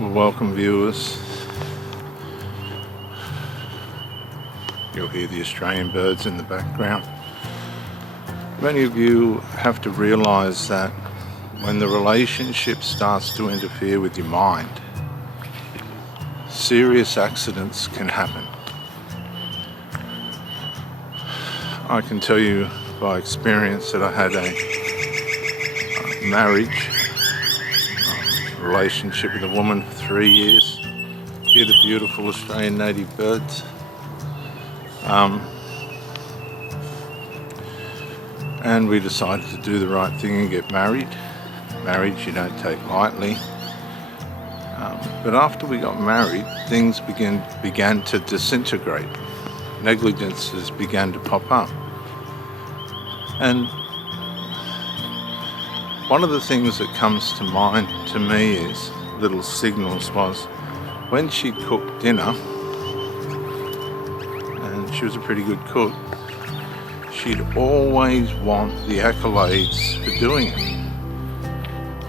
Well, welcome viewers. You'll hear the Australian birds in the background. Many of you have to realise that when the relationship starts to interfere with your mind, serious accidents can happen. I can tell you by experience that I had a marriage relationship with a woman for 3 years. Hear the beautiful Australian native birds. And we decided to do the right thing and get married. Marriage you don't take lightly. But after we got married, things began to disintegrate. Negligences began to pop up. And one of the things that comes to mind to me is little signals was when she'd cook dinner, and she was a pretty good cook, she'd always want the accolades for doing it.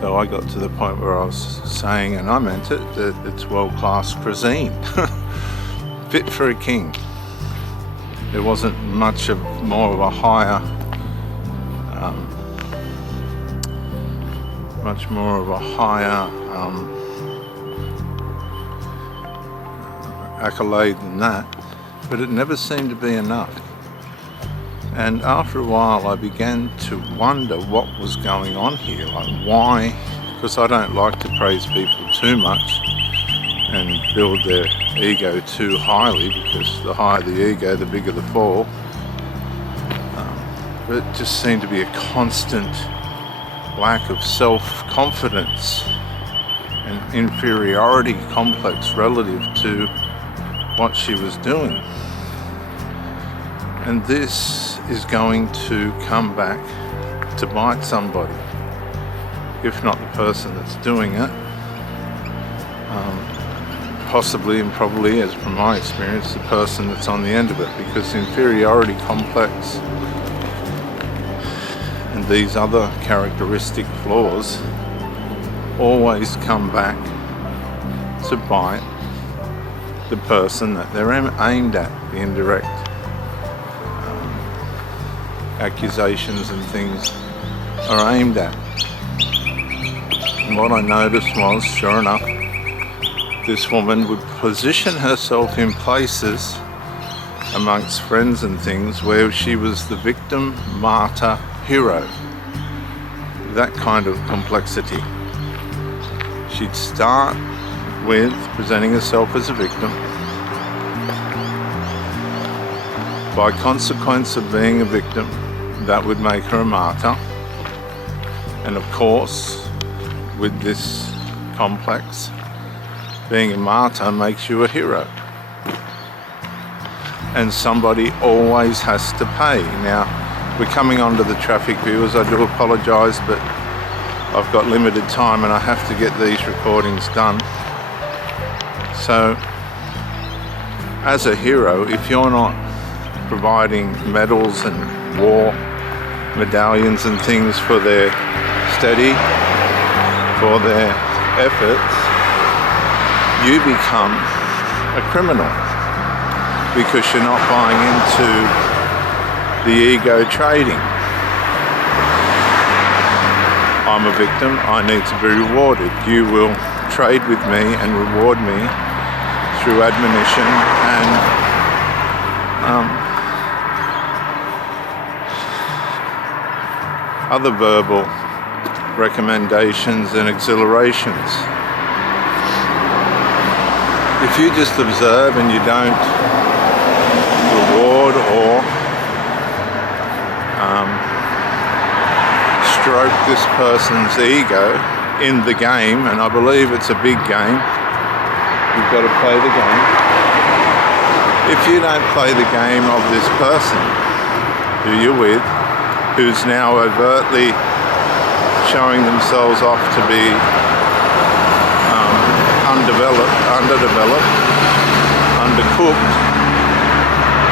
So I got to the point where I was saying, and I meant it, that it's world-class cuisine, fit for a king. There wasn't much of more of a higher accolade than that, but it never seemed to be enough. And after a while I began to wonder what was going on here, like why, because I don't like to praise people too much and build their ego too highly, because the higher the ego, the bigger the fall. But it just seemed to be a constant lack of self-confidence and inferiority complex relative to what she was doing. And this is going to come back to bite somebody, if not the person that's doing it. Possibly and probably, as from my experience, the person that's on the end of it, because inferiority complex and these other characteristic flaws always come back to bite the person that they're aimed at. The indirect accusations and things are aimed at. And what I noticed was, sure enough, this woman would position herself in places amongst friends and things where she was the victim, martyr, hero. That kind of complexity. She'd start with presenting herself as a victim. By consequence of being a victim, that would make her a martyr. And of course, with this complex, being a martyr makes you a hero. And somebody always has to pay. Now, we're coming onto the traffic, viewers. I do apologise, but I've got limited time and I have to get these recordings done. So, as a hero, if you're not providing medals and war medallions and things for their for their efforts, you become a criminal, because you're not buying into the ego trading. I'm a victim, I need to be rewarded. You will trade with me and reward me through admonition and other verbal recommendations and exhilarations. If you just observe and you don't reward or stroke this person's ego in the game, and I believe it's a big game, you've got to play the game. If you don't play the game of this person who you're with, who's now overtly showing themselves off to be underdeveloped, undercooked,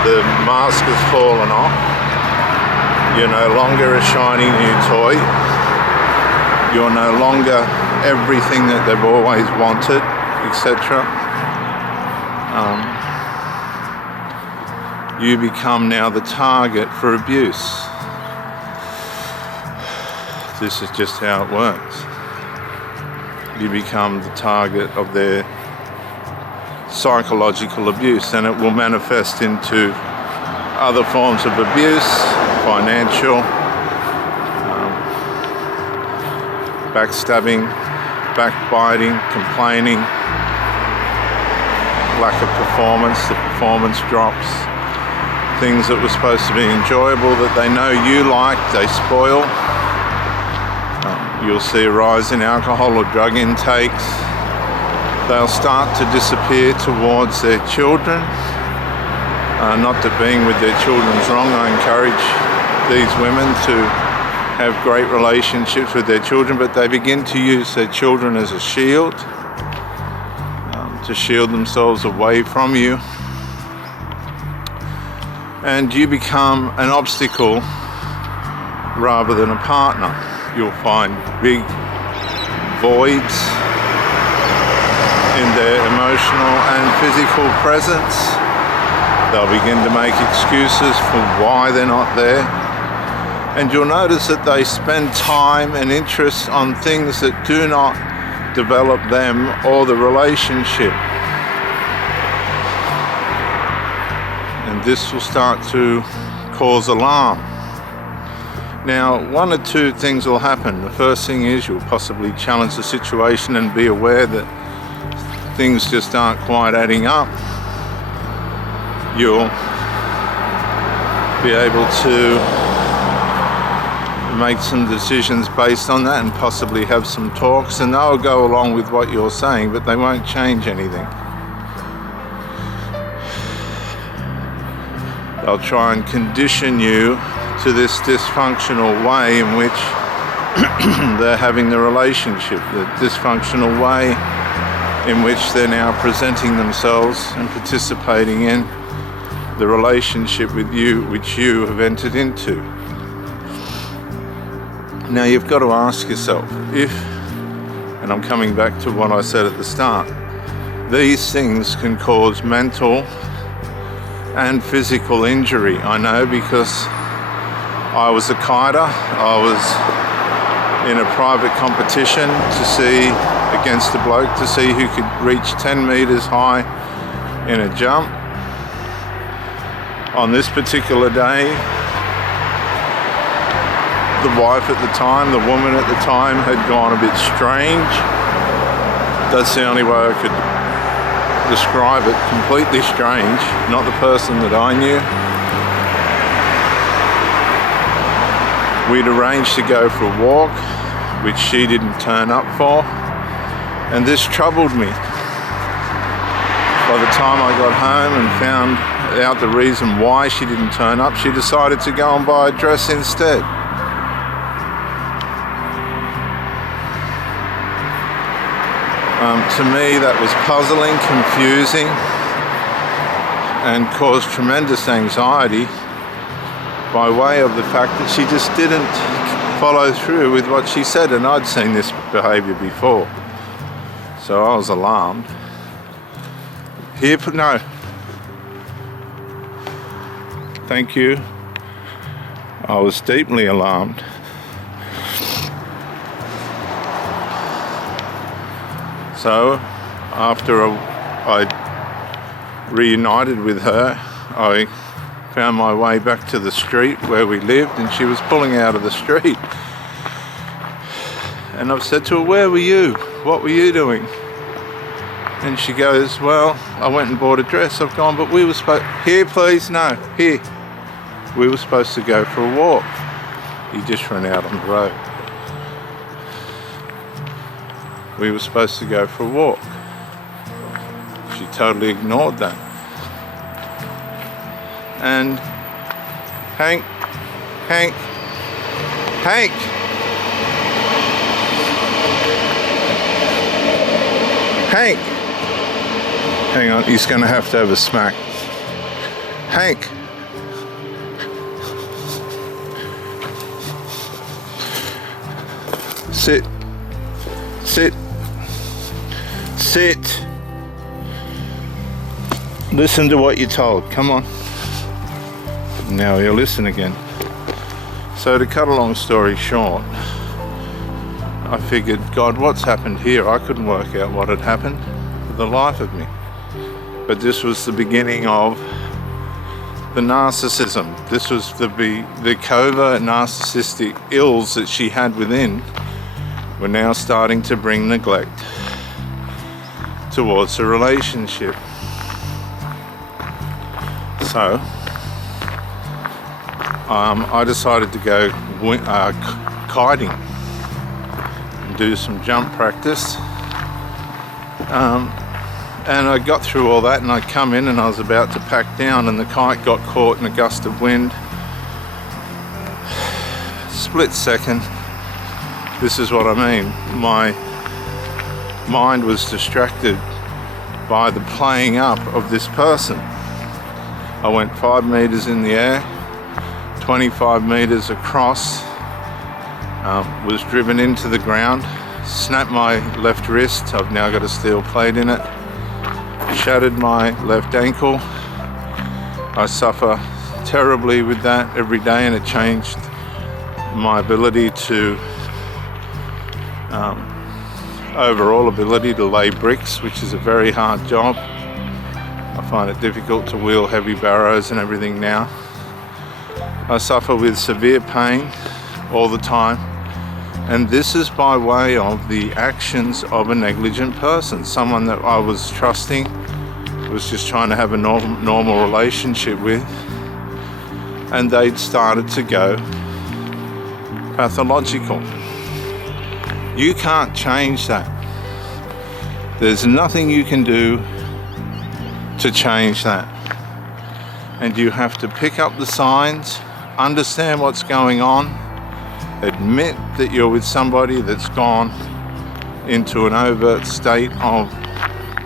the mask has fallen off, you're no longer a shiny new toy, you're no longer everything that they've always wanted, etc. You become now the target for abuse. This is just how it works. You become the target of their psychological abuse, and it will manifest into other forms of abuse, financial, backstabbing, backbiting, complaining, lack of performance, the performance drops, things that were supposed to be enjoyable that they know you like, they spoil. You'll see a rise in alcohol or drug intakes. They'll start to disappear towards their children. Not that being with their children's wrong. I encourage these women to have great relationships with their children, but they begin to use their children as a shield, to shield themselves away from you. And you become an obstacle rather than a partner. You'll find big voids in their emotional and physical presence. They'll begin to make excuses for why they're not there. And you'll notice that they spend time and interest on things that do not develop them or the relationship. And this will start to cause alarm. Now, one or two things will happen. The first thing is you'll possibly challenge the situation and be aware that things just aren't quite adding up. You'll be able to make some decisions based on that and possibly have some talks, and they'll go along with what you're saying, but they won't change anything. They'll try and condition you to this dysfunctional way in which they're having the relationship, the dysfunctional way in which they're now presenting themselves and participating in the relationship with you, which you have entered into. Now you've got to ask yourself, if, and I'm coming back to what I said at the start, these things can cause mental and physical injury. I know, because I was a kiter. I was in a private competition to see, against a bloke, to see who could reach 10 meters high in a jump. On this particular day, the wife at the time, the woman at the time, had gone a bit strange. That's the only way I could describe it. Completely strange. Not the person that I knew. We'd arranged to go for a walk, which she didn't turn up for, and this troubled me. By the time I got home and found out the reason why she didn't turn up, she decided to go and buy a dress instead. To me, that was puzzling, confusing, and caused tremendous anxiety by way of the fact that she just didn't follow through with what she said, and I'd seen this behaviour before. So I was alarmed. No. Thank you. I was deeply alarmed. So, after I reunited with her, I found my way back to the street where we lived, and she was pulling out of the street. And I've said to her, "Where were you? What were you doing?" And she goes, "Well, I went and bought a dress." I've gone, "But we were supposed..." "Here, please, no, here. We were supposed to go for a walk." He just ran out on the road. We were supposed to go for a walk. She totally ignored that. And Hank, Hank, hang on, he's going to have a smack. Hank, sit. Listen to what you're told. Come on. Now you'll listen again. So to cut a long story short, I figured, God, what's happened here? I couldn't work out what had happened for the life of me. But this was the beginning of the narcissism. This was the covert narcissistic ills that she had within were now starting to bring neglect towards the relationship. So I decided to go kiting and do some jump practice. And I got through all that, and I come in and I was about to pack down, and the kite got caught in a gust of wind. Split second. This is what I mean. My mind was distracted by the playing up of this person. I went 5 meters in the air, 25 meters across, was driven into the ground, snapped my left wrist. I've now got a steel plate in it. Shattered my left ankle. I suffer terribly with that every day, and it changed my ability to overall ability to lay bricks, which is a very hard job. I find it difficult to wheel heavy barrows and everything now. I suffer with severe pain all the time, and this is by way of the actions of a negligent person, someone that I was trusting, was just trying to have a normal relationship with, and they'd started to go pathological. You can't change that. There's nothing you can do to change that. And you have to pick up the signs, understand what's going on, admit that you're with somebody that's gone into an overt state of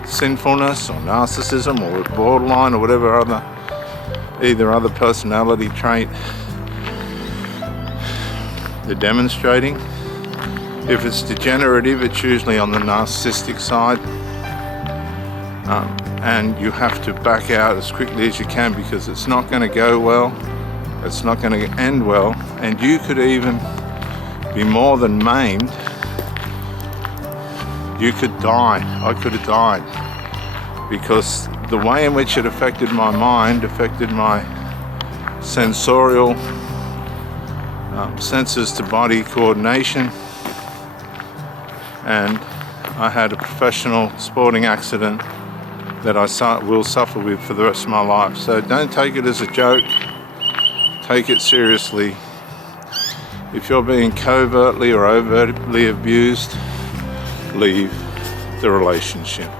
sinfulness or narcissism or borderline or whatever other personality trait they're demonstrating. If it's degenerative, it's usually on the narcissistic side, and you have to back out as quickly as you can, because it's not going to go well, it's not going to end well, and you could even be more than maimed. You could die. I could have died, because the way in which it affected my mind affected my sensorial senses to body coordination, and I had a professional sporting accident that I will suffer with for the rest of my life. So don't take it as a joke, take it seriously. If you're being covertly or overtly abused, leave the relationship.